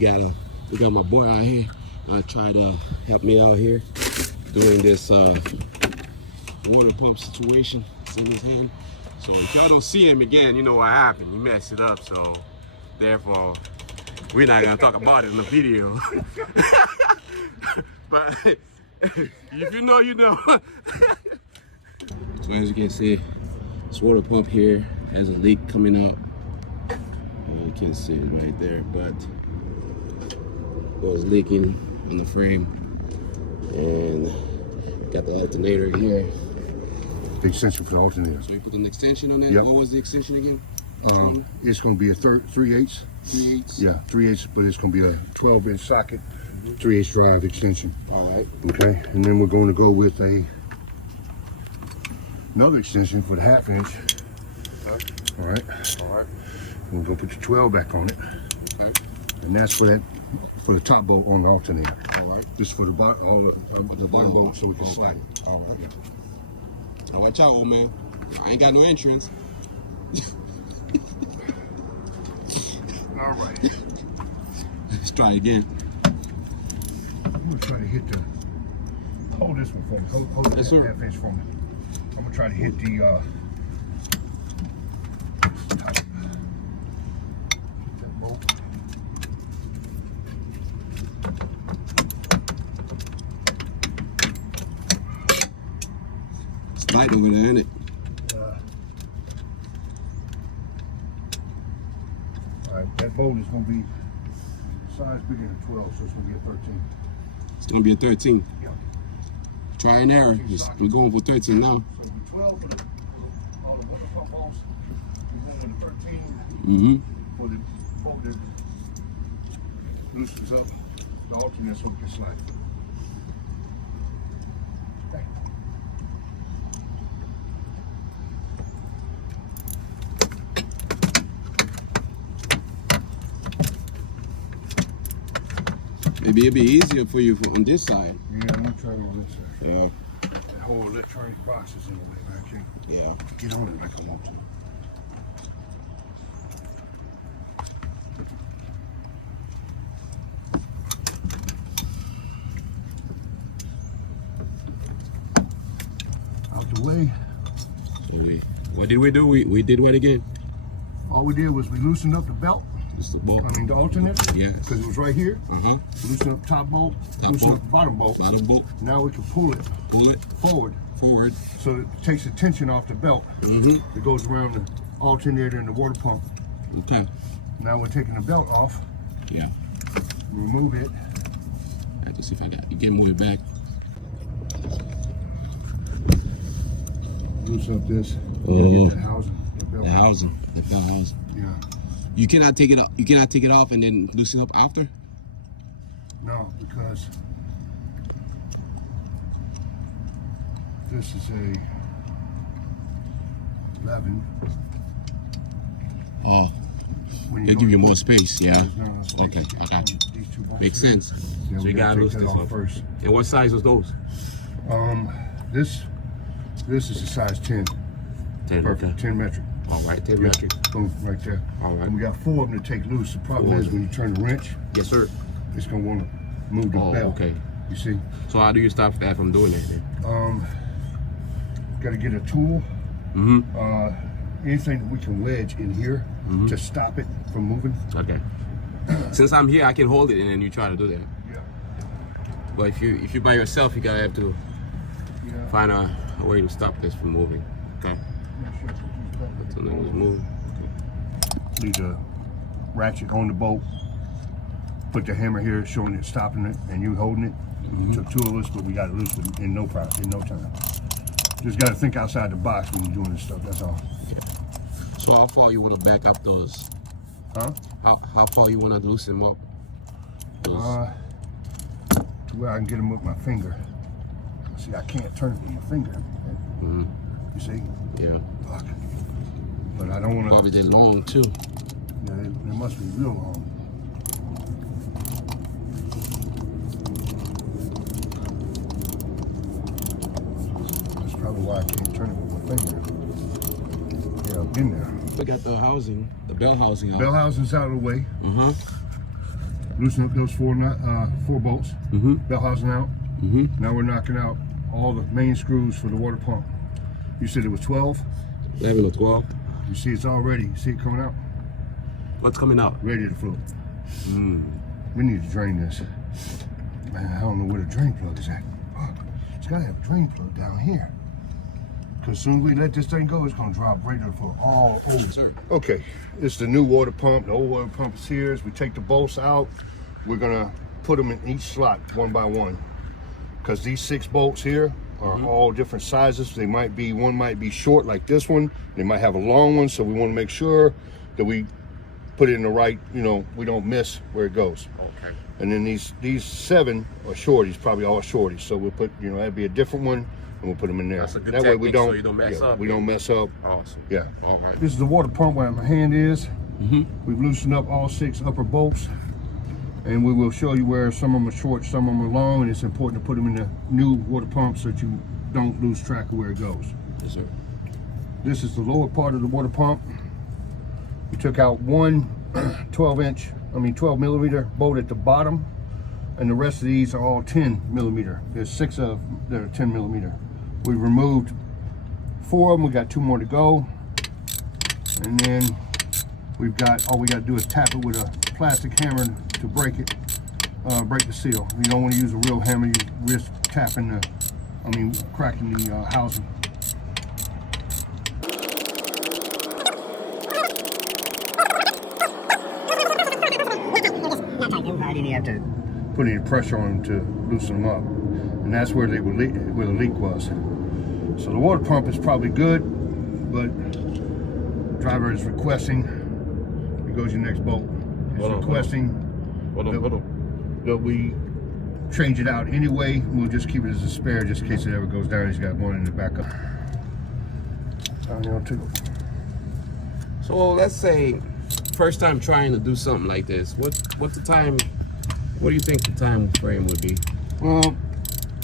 We got my boy out here try to help me out here doing this water pump situation. It's in his hand. So if y'all don't see him again, you know what happened. He messed it up. So therefore, we're not gonna talk about it in the video. But if you know, you know. So as you can see, this water pump here has a leak coming out. You can see it right there, but it was leaking on the frame. And got the alternator here. The extension for the alternator. So you put an extension on that? Yep. What was the extension again? It's going to be a 3/8. 3/8? Yeah, 3/8, but it's going to be a 12-inch socket, 3/8 drive extension. All right. Okay, and then we're going to go with another extension for the 1/2 inch. Okay. All right. All right. We're going to put the 12 back on it. Okay. And that's for the top bolt on the alternator. All right. Just for the bottom, the bottom bolt so we can slide it. All right. Now watch out, old man. I ain't got no insurance. All right. Let's try again. I'm gonna try to hit the. Hold this one for me. Hold Yes, this sir. 1/2 inch for me. I'm gonna try to hit the top. Hit that bolt. It's tight over there, ain't it? All right, that bolt is gonna be size bigger than 12, so it's gonna be a 13. It's gonna be a 13. Yeah. Try and error. We're going for 13 now. So with 12 for the water pump bolts, we're going with 13 Mm-hmm. for the bolt that loosens up the alternator so we can slide. Okay. Maybe it'll be easier for you on this side. Yeah, I'm gonna try all this. Yeah. That whole electronic box is in the way. I can't Yeah. get on it like I want to. Out the way. So what did we do? We did what again? All we did was we loosened up the belt. It's the bolt. I mean the alternator. Yes. Because it was right here. Uh-huh. Loosen up top bolt. Loosen up the bottom bolt. Bottom bolt. Now we can pull it forward. So it takes the tension off the belt. Mm-hmm. It goes around the alternator and the water pump. Okay. Now we're taking the belt off. Yeah. Remove it. I have to see if I got you can move it back. Loosen up this. Oh. Get that housing. The belt The housing. The belt housing. Yeah. You cannot take it up. You cannot take it off and then loosen up after. No, because this is a 11. Oh, When they go give you to more put- space. Yeah. No, it's like Okay, I got you. These two bolts Makes here. sense. Yeah, So we you gotta take lose that this off one first. And what size was those? This is a size 10. 10. Perfect. Okay. 10 metric. All right. 10 Yeah, metric. boom, right there. All right. And we got 4 of them to take loose. The problem is when you turn the wrench, Yes, sir. it's gonna want to move the Oh, belt. okay. You see? So how do you stop that from doing that then? Got to get a tool. Mm-hmm. Anything that we can wedge in here to stop it from moving. Okay. Since I'm here, I can hold it and then you try to do that. Yeah. But if you by yourself, you gotta have to Yeah. find a way to stop this from moving. Okay. So then it's moving. Leave the ratchet on the bolt. Put the hammer here, showing it, stopping it, and you holding it. Took 2 of us, but we got it loose in no time. Just got to think outside the box when you're doing this stuff. That's all. So how far you want to back up those? Huh? How far you want to loosen them up? To where I can get them with my finger. See, I can't turn it with my finger. You see? Yeah. Fuck. But I don't want to. Probably they're long too. Yeah, they must be real long. That's probably why I can't turn it with my finger. Yeah, I've been there. We got the housing, the bell housing. Bell housing's out of the way. loosen up those four bolts, belt housing out. Now we're knocking out all the main screws for the water pump. You said it was 12? 11 or 12. You see it's already, you see it coming out? What's coming out? Ready to flow. We need to drain this. Man, I don't know where the drain plug is at. Fuck. It's gotta have a drain plug down here. Because as soon as we let this thing go, it's gonna drop right to the floor all over. Sir. Okay, it's the new water pump. The old water pump is here. As we take the bolts out, we're gonna put them in each slot one by one. Because these 6 bolts here are all different sizes. They might be, one might be short like this one. They might have a long one, so we want to make sure that we put it in the right, you know, we don't miss where it goes. Okay. And then these 7 are shorties, probably all shorties. So we'll put, you know, that'd be a different one, and we'll put them in there. That's a good that way we technique, don't, so you don't mess up. We don't mess up. Awesome. Yeah. All right. This is the water pump where my hand is. We've loosened up all 6 upper bolts. And we will show you where some of them are short, some of them are long, and it's important to put them in the new water pump so that you don't lose track of where it goes. Yes, sir. This is the lower part of the water pump. We took out one 12 millimeter bolt at the bottom, and the rest of these are all 10 millimeter. There's 6 of them that are 10 millimeter. We removed 4 of them, we got 2 more to go. And then we've got, all we got to do is tap it with a plastic hammer to break it, break the seal. You don't want to use a real hammer, you risk tapping cracking the housing. I didn't have to put any pressure on them to loosen them up. And that's where they were where the leak was. So the water pump is probably good, but the driver is requesting, here goes your next bolt. He's requesting that we change it out anyway. We'll just keep it as a spare just in case it ever goes down. He's got one in the backup. So let's say first time trying to do something like this. What's the time? What do you think the time frame would be? Well,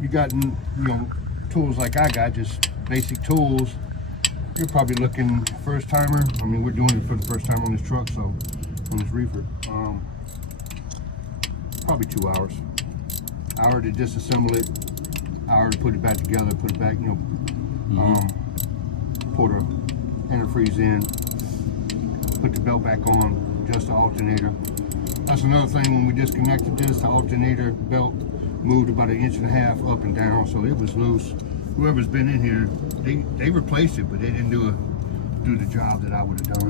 you got, you know, tools like I got, just basic tools. You're probably looking first timer. I mean, we're doing it for the first time on this truck, so on this reefer. Probably 2 hours. Hour to disassemble it, hour to put it back together, put it back, you know, pour the antifreeze in, put the belt back on, adjust the alternator. That's another thing, when we disconnected this, the alternator belt moved about 1.5 inches up and down, so it was loose. Whoever's been in here, they replaced it, but they didn't do the job that I would have done.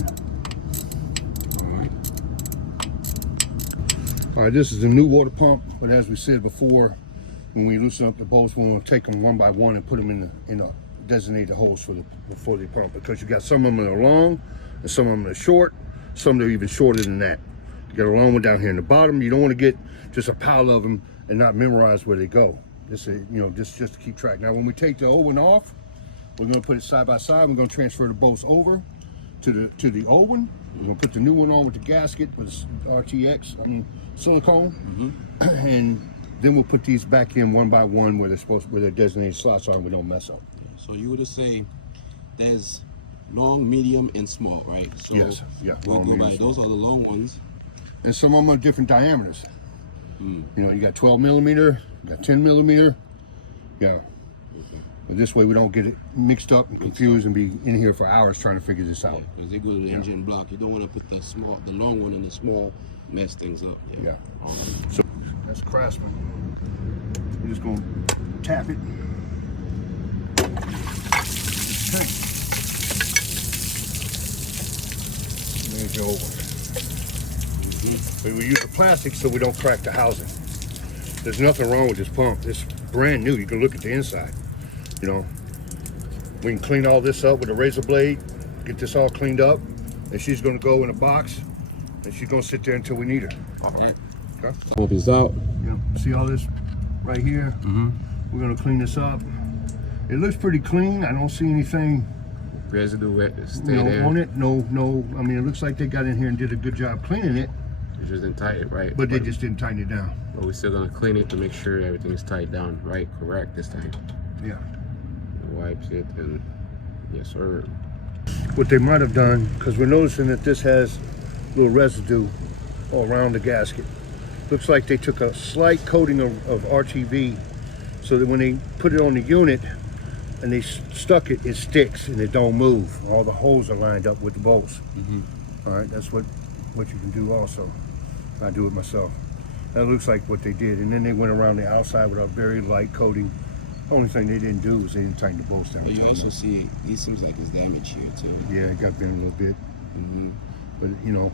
All right, this is a new water pump, but as we said before, when we loosen up the bolts, we want to take them one by one and put them in the designated holes for the pump, because you got some of them that are long and some of them that are short, some that are even shorter than that. You got a long one down here in the bottom. You don't want to get just a pile of them and not memorize where they go. Just to keep track. Now, when we take the old one off, we're going to put it side by side. We're going to transfer the bolts over to the old one. We're going to put the new one on with the gasket with RTX, silicone, and then we'll put these back in one by one where their designated slots are, and we don't mess up. So you would say there's long, medium, and small, right? So yes, yeah. We'll go by those are the long ones. And some of them are different diameters. You know, you got 12 millimeter, you got 10 millimeter. Yeah. But this way we don't get it mixed up and confused and be in here for hours trying to figure this out. Because they go to the engine block. You don't want to put the long one and the small, mess things up. Yeah. So that's Craftsman. You're just gonna tap it. Okay. There's your old one. But we use the plastic so we don't crack the housing. There's nothing wrong with this pump. It's brand new. You can look at the inside. You know, we can clean all this up with a razor blade, get this all cleaned up, and she's gonna go in a box, and she's gonna sit there until we need her. Okay. Okay. Opens out. Yeah. See all this right here? We're gonna clean this up. It looks pretty clean. I don't see anything Residue wet. Stay there. on it. No. I mean, it looks like they got in here and did a good job cleaning it. It just didn't tighten it right. But they just didn't tighten it down. But we're still gonna clean it to make sure everything is tied down right, correct this time. Yeah. Wipes it and yes sir. What they might have done, because we're noticing that this has a little residue all around the gasket. looks like they took a slight coating of RTV so that when they put it on the unit and they stuck it, it sticks and it don't move. All the holes are lined up with the bolts. All right, that's what you can do also. I do it myself. That looks like what they did. And then they went around the outside with a very light coating. Only thing they didn't do was they didn't tighten the bolts down. But you also see, it seems like it's damaged here too. Yeah, it got bent a little bit. But you know,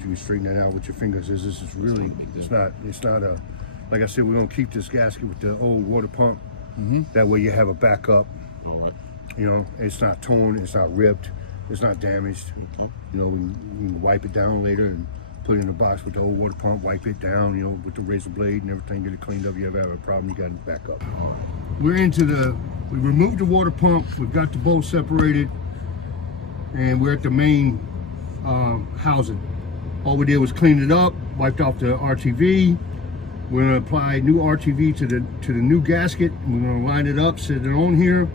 you can straighten that out with your fingers. This is really, it's not a, like I said, we're gonna keep this gasket with the old water pump. That way you have a backup. All right. You know, it's not torn, it's not ripped, it's not damaged. Okay. You know, we can wipe it down later and put it in a box with the old water pump, wipe it down, you know, with the razor blade and everything, get it cleaned up. You ever have a problem, you got it back up. We removed the water pump, we've got the bolts separated, and we're at the main housing. All we did was clean it up, wiped off the RTV. We're gonna apply new RTV to the new gasket. We're gonna line it up, set it on here,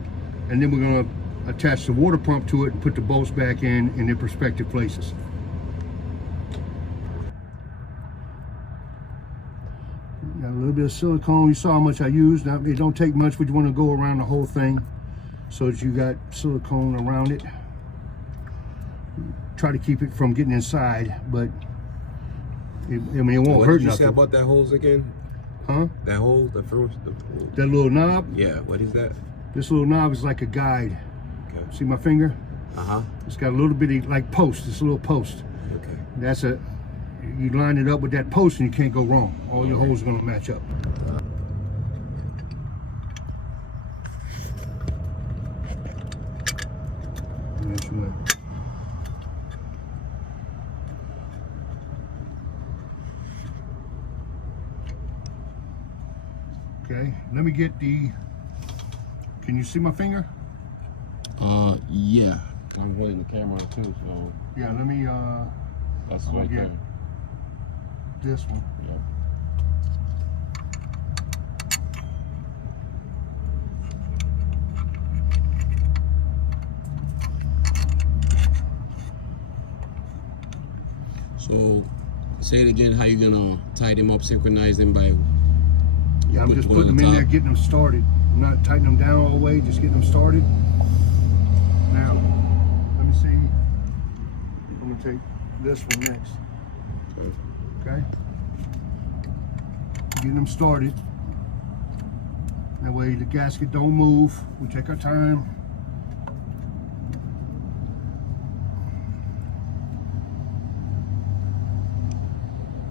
and then we're gonna attach the water pump to it and put the bolts back in their respective places. Got a little bit of silicone. You saw how much I used. Now, it don't take much, but you want to go around the whole thing so that you got silicone around it. Try to keep it from getting inside, but it won't hurt nothing. What did you say about that holes again? Huh? That hole, the first. That little knob? Yeah, what is that? This little knob is like a guide. Okay. See my finger? Uh-huh. It's got a little bitty, like post. It's a little post. Okay. You line it up with that post and you can't go wrong. All your holes are gonna match up. Okay, let me get can you see my finger? Yeah. I'm holding the camera too, so. Yeah, let me, That's I'm right gonna there. get this one. Yeah. So, say it again, how you gonna tie them up, synchronize them by? Yeah, I'm just putting them in there, getting them started. I'm not tightening them down all the way, just getting them started. Now, let me see. I'm gonna take this one next. Okay? Getting them started. That way the gasket don't move. We take our time.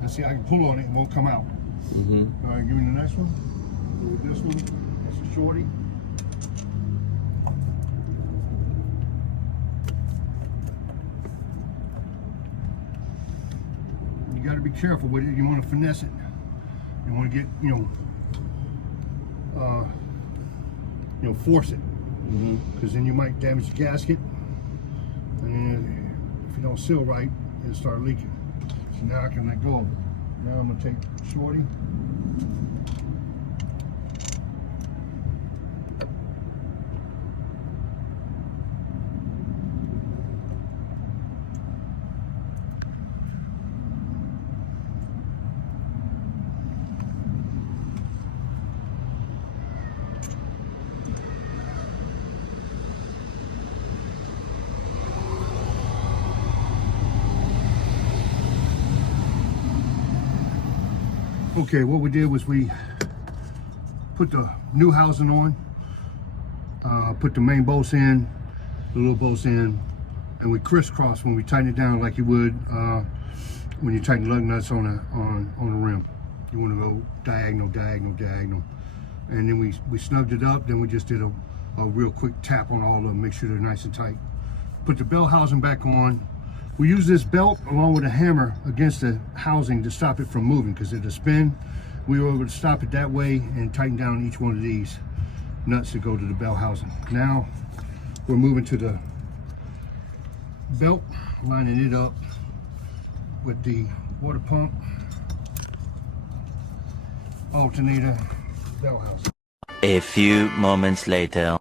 Let's see, I can pull on it, it won't come out. All right, give me the next one. With this one, that's a shorty. You got to be careful with it. You want to finesse it. You want to get, force it, because then you might damage the gasket, and then if you don't seal right, it'll start leaking. So now I can let go of it. Now I'm gonna take shorty. Okay, what we did was we put the new housing on, put the main bolts in, the little bolts in, and we crisscross when we tighten it down like you would when you tighten lug nuts on a rim. You want to go diagonal, diagonal, diagonal. And then we snugged it up, then we just did a real quick tap on all of them, make sure they're nice and tight. Put the belt housing back on. We use this belt along with a hammer against the housing to stop it from moving, because it'll spin. We were able to stop it that way and tighten down each one of these nuts that go to the belt housing. Now we're moving to the belt, lining it up with the water pump, alternator, belt housing. A few moments later.